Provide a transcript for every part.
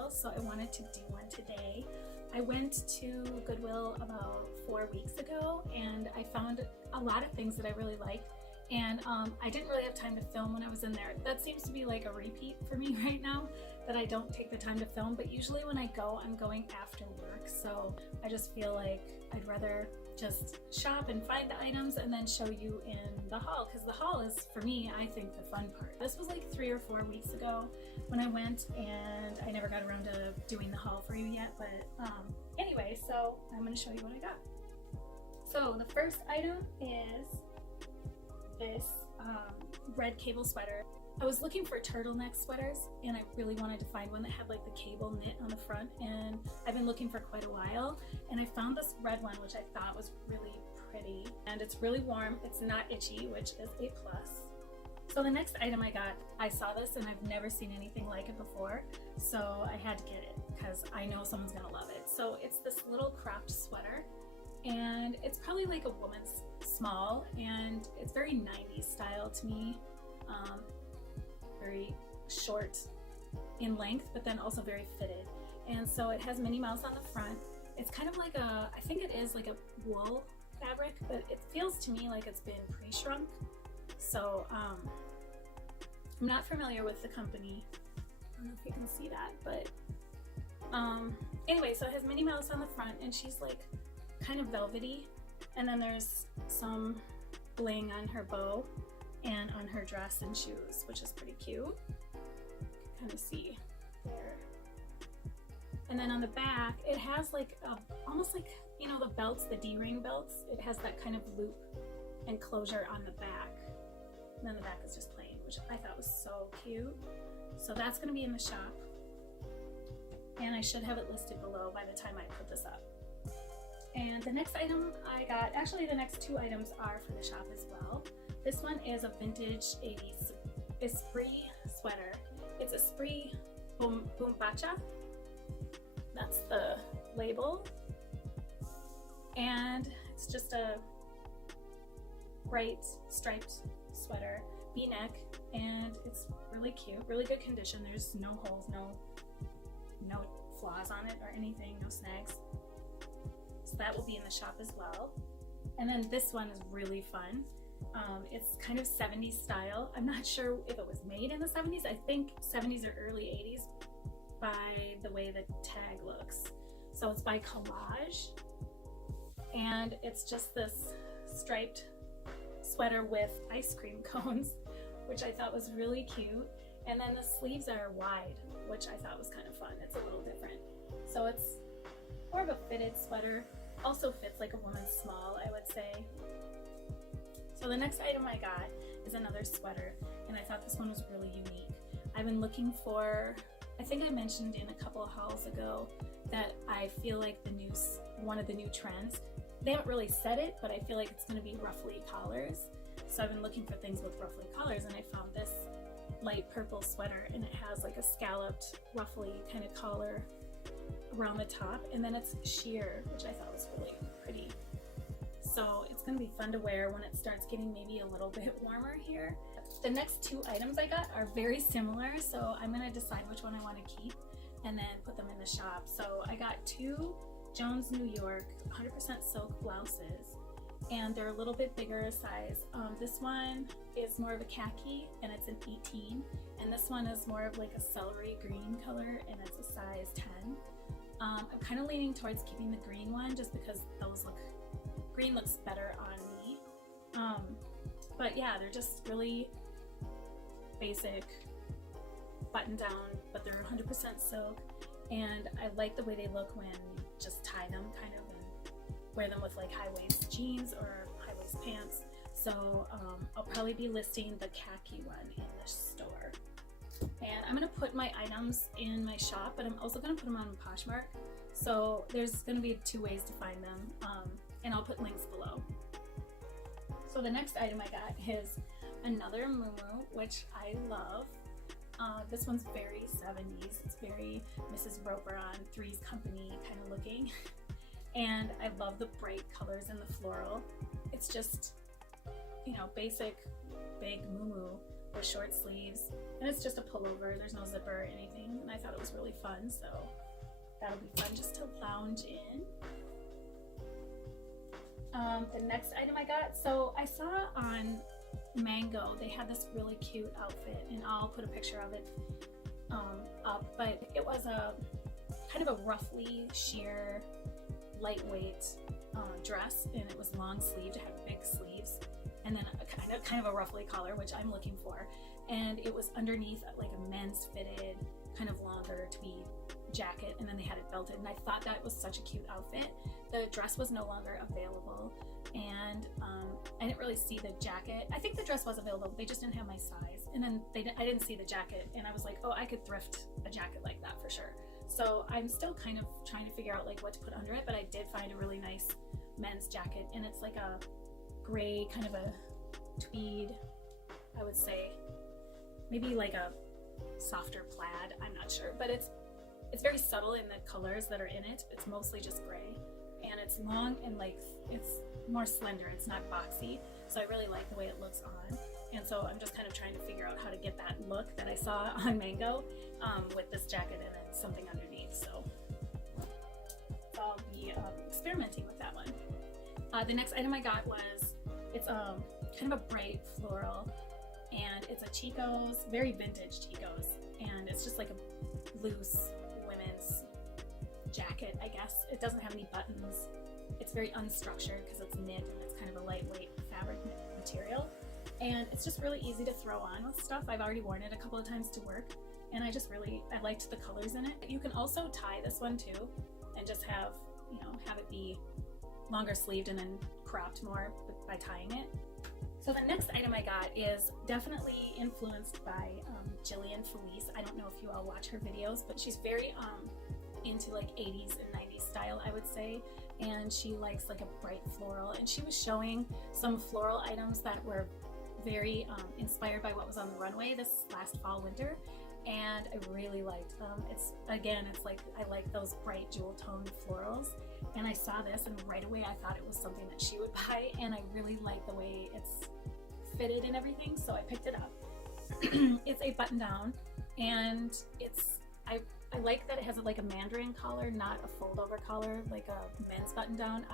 haul, so I wanted to do one today. I went to Goodwill about 4 weeks ago and I found a lot of things that I really liked, and I didn't really have time to film when I was in there. That seems to be like a repeat for me right now, that I don't take the time to film, but usually when I go, I'm going after work, so I just feel like I'd rather just shop and find the items and then show you in the haul, because the haul is, for me, I think, the fun part. This was like 3 or 4 weeks ago when I went, and I never got around to doing the haul for you yet, but anyway, so I'm going to show you what I got. So the first item is this red cable sweater. I was looking for turtleneck sweaters and I really wanted to find one that had like the cable knit on the front, and I've been looking for quite a while, and I found this red one which I thought was really pretty, and it's really warm, it's not itchy, which is a plus. So the next item I got, I saw this and I've never seen anything like it before, so I had to get it because I know someone's gonna love it. So it's this little cropped sweater, and it's probably like a woman's small, and it's very 90s style to me. Very short in length, but then also very fitted. And so it has Minnie Mouse on the front. It's kind of like a, I think it is like a wool fabric, but it feels to me like it's been pre-shrunk. So I'm not familiar with the company. I don't know if you can see that, but anyway, so it has Minnie Mouse on the front, and she's like kind of velvety, and then there's some bling on her bow and on her dress and shoes, which is pretty cute. You can kind of see there. And then on the back, it has like a, almost like, you know, the belts, the D-ring belts. It has that kind of loop and closure on the back. And then the back is just plain, which I thought was so cute. So that's gonna be in the shop. And I should have it listed below by the time I put this up. And the next item I got, actually the next 2 items are for the shop as well. This one is a vintage 80s Esprit sweater. It's Esprit Bombacha. That's the label. And it's just a bright striped sweater, V-neck, and it's really cute, really good condition. There's no holes, no flaws on it or anything, no snags. So that will be in the shop as well. And then this one is really fun. It's kind of 70s style. I'm not sure if it was made in the 70s. I think 70s or early 80s by the way the tag looks. So it's by Collage, and it's just this striped sweater with ice cream cones, which I thought was really cute. And then the sleeves are wide, which I thought was kind of fun. It's a little different. So it's more of a fitted sweater. Also fits like a woman's small, I would say. So the next item I got is another sweater, and I thought this one was really unique. I've been looking for, I think I mentioned in a couple of hauls ago that I feel like one of the new trends, they haven't really said it, but I feel like it's gonna be ruffly collars. So I've been looking for things with ruffly collars, and I found this light purple sweater, and it has like a scalloped ruffly kind of collar around the top, and then it's sheer, which I thought was really pretty. So it's going to be fun to wear when it starts getting maybe a little bit warmer here. The next 2 items I got are very similar, so I'm going to decide which one I want to keep and then put them in the shop. So I got 2 Jones New York 100% silk blouses, and they're a little bit bigger size. This one is more of a khaki, and it's an 18, and this one is more of like a celery green color, and it's a size 10. I'm kind of leaning towards keeping the green one just because green looks better on me. But yeah, they're just really basic button down, but they're 100% silk, and I like the way they look when you just tie them kind of and wear them with like high waist jeans or high waist pants. So I'll probably be listing the khaki one in the store. And I'm going to put my items in my shop, but I'm also going to put them on Poshmark. So there's going to be 2 ways to find them, and I'll put links below. So the next item I got is another muumuu, which I love. This one's very 70s. It's very Mrs. Roper on Three's Company kind of looking. And I love the bright colors and the floral. It's just, you know, basic big muumuu with short sleeves, and it's just a pullover. There's no zipper or anything, and I thought it was really fun, so that'll be fun just to lounge in. The next item I got, so I saw on Mango they had this really cute outfit, and I'll put a picture of it up, but it was a kind of a roughly sheer, lightweight dress, and it was long sleeved. It had big sleeves, and then a kind of a roughly collar, which I'm looking for, and it was underneath like a men's fitted kind of longer tweed jacket, and then they had it belted, and I thought that was such a cute outfit. The dress was no longer available, and I didn't really see the jacket. I think the dress was available, but they just didn't have my size, and then I didn't see the jacket, and I was like, oh, I could thrift a jacket like that for sure. So I'm still kind of trying to figure out like what to put under it, but I did find a really nice men's jacket, and it's like a gray kind of a tweed, I would say maybe like a softer plaid, I'm not sure, but it's very subtle in the colors that are in it. It's mostly just gray, and it's long, and like it's more slender, it's not boxy, so I really like the way it looks on. And so I'm just kind of trying to figure out how to get that look that I saw on Mango with this jacket and then something underneath. So I'll be experimenting with that one. The next item I got was, it's kind of a bright floral, and it's a Chico's, very vintage Chico's, and it's just like a loose women's jacket, I guess. It doesn't have any buttons. It's very unstructured because it's knit, and it's kind of a lightweight fabric material. And it's just really easy to throw on with stuff. I've already worn it a couple of times to work, and I liked the colors in it. You can also tie this one too, and just have it be longer sleeved and then cropped more by tying it. So the next item I got is definitely influenced by Julian. I don't know if you all watch her videos, but she's very into like 80s and 90s style, I would say, and she likes like a bright floral, and she was showing some floral items that were very inspired by what was on the runway this last fall winter, and I really liked them. It's like I like those bright jewel toned florals, and I saw this and right away I thought it was something that she would buy, and I really like the way it's fitted and everything, so I picked it up. It's a button down, and I like that it has like a mandarin collar, not a fold over collar like a men's button down.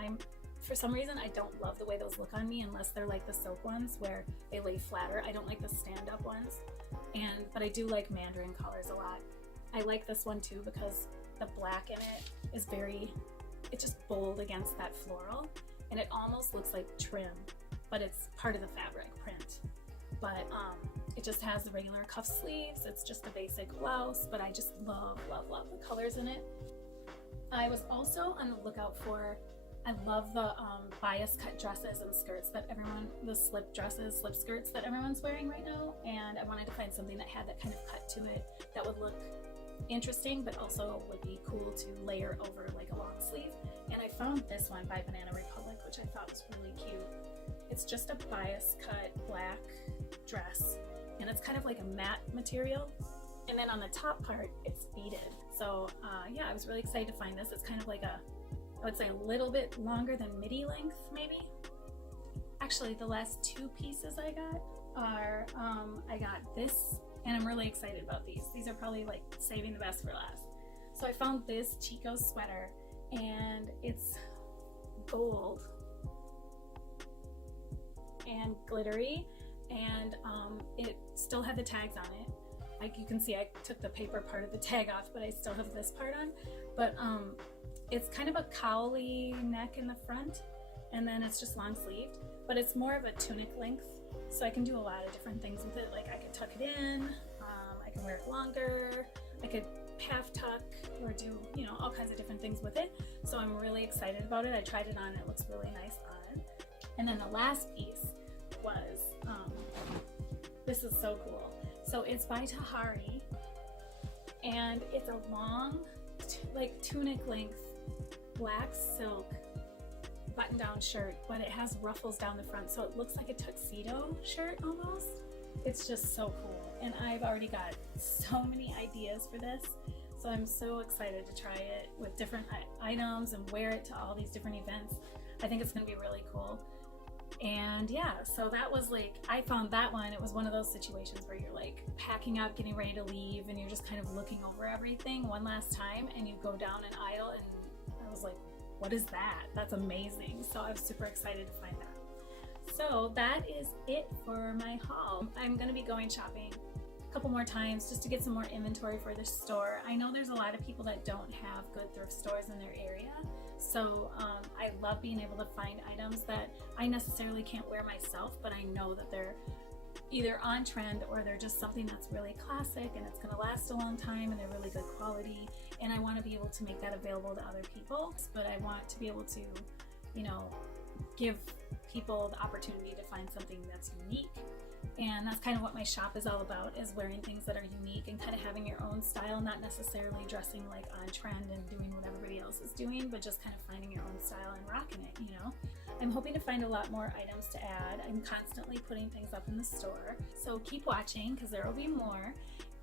For some reason, I don't love the way those look on me unless they're like the silk ones where they lay flatter. I don't like the stand-up ones, but I do like mandarin collars a lot. I like this one too because the black in it is it's just bold against that floral, and it almost looks like trim, but it's part of the fabric print. But it just has the regular cuff sleeves. It's just a basic blouse, but I just love the colors in it. I was also on the lookout for, I love the bias cut dresses and skirts that the slip skirts that everyone's wearing right now, and I wanted to find something that had that kind of cut to it that would look interesting, but also would be cool to layer over like a long sleeve. And I found this one by Banana Republic, which I thought was really cute. It's just a bias cut black dress, and it's kind of like a matte material, and then on the top part it's beaded. So yeah, I was really excited to find this. It's kind of like I would say a little bit longer than midi length maybe. Actually, the last two pieces I got are I got this, and I'm really excited about these. These are probably like saving the best for last. So I found this Chico sweater, and it's gold and glittery, and it still had the tags on it. Like you can see, I took the paper part of the tag off, but I still have this part on. But it's kind of a cowly neck in the front, and then it's just long sleeved, but it's more of a tunic length, so I can do a lot of different things with it. Like I could tuck it in, I can wear it longer, I could half tuck, or do all kinds of different things with it. So I'm really excited about it. I tried it on, it looks really nice on. And then the last piece was this is so cool. So it's by Tahari, and it's a long like tunic length black silk button down shirt, but it has ruffles down the front, so it looks like a tuxedo shirt almost. It's just so cool, and I've already got so many ideas for this, so I'm so excited to try it with different items and wear it to all these different events. I think it's going to be really cool. And yeah, so that was like, I found that one, it was one of those situations where you're like packing up, getting ready to leave, and you're just kind of looking over everything one last time, and you go down an aisle, and I was like, what is that? That's amazing. So I was super excited to find that. So that is it for my haul. I'm gonna be going shopping a couple more times just to get some more inventory for the store. I know there's a lot of people that don't have good thrift stores in their area. So I love being able to find items that I necessarily can't wear myself, but I know that they're either on trend or they're just something that's really classic and it's going to last a long time and they're really good quality. And I want to be able to make that available to other people, but I want to be able to, you know, give people the opportunity to find something that's unique. And that's kind of what my shop is all about, is wearing things that are unique and kind of having your own style, not necessarily dressing like on trend and doing what everybody else is doing, but just kind of finding your own style and rocking it, you know? I'm hoping to find a lot more items to add. I'm constantly putting things up in the store, so keep watching because there will be more.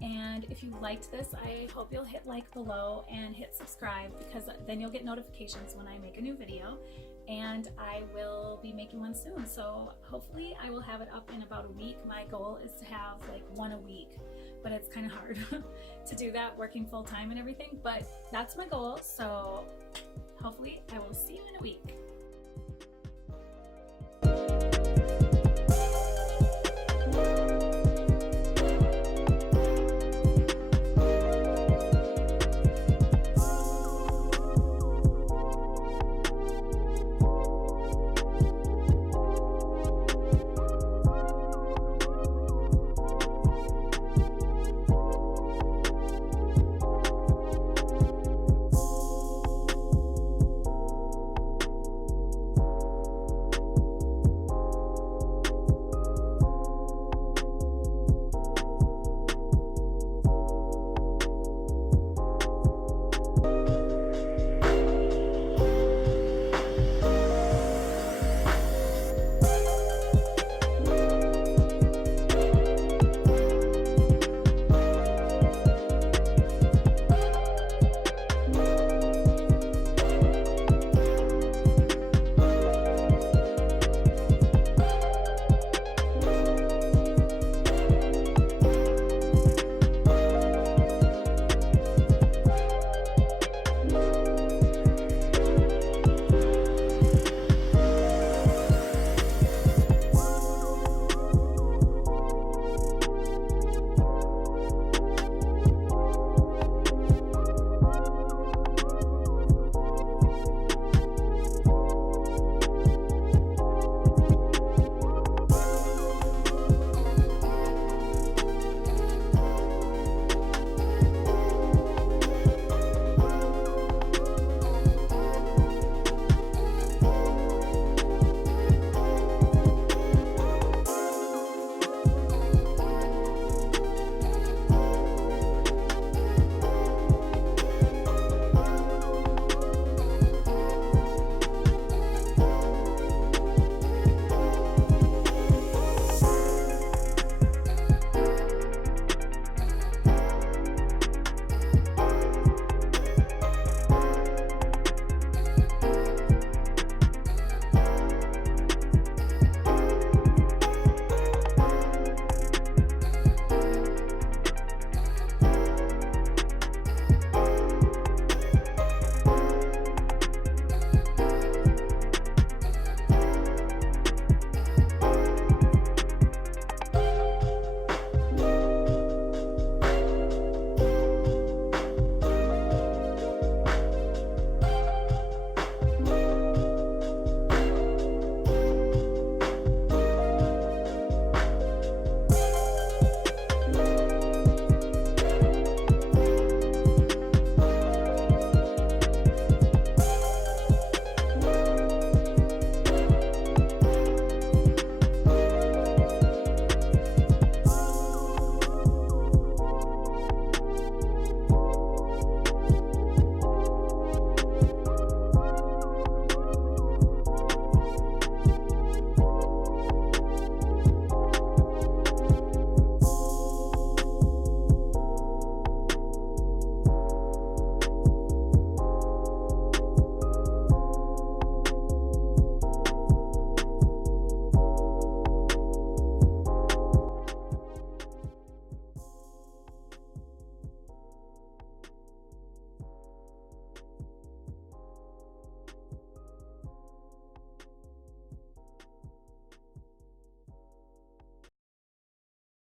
And if you liked this, I hope you'll hit like below and hit subscribe, because then you'll get notifications when I make a new video, and I will be making one soon. So hopefully I will have it up in about a week. My goal is to have like one a week, but it's kind of hard to do that working full time and everything, but that's my goal. So hopefully I will see you in a week.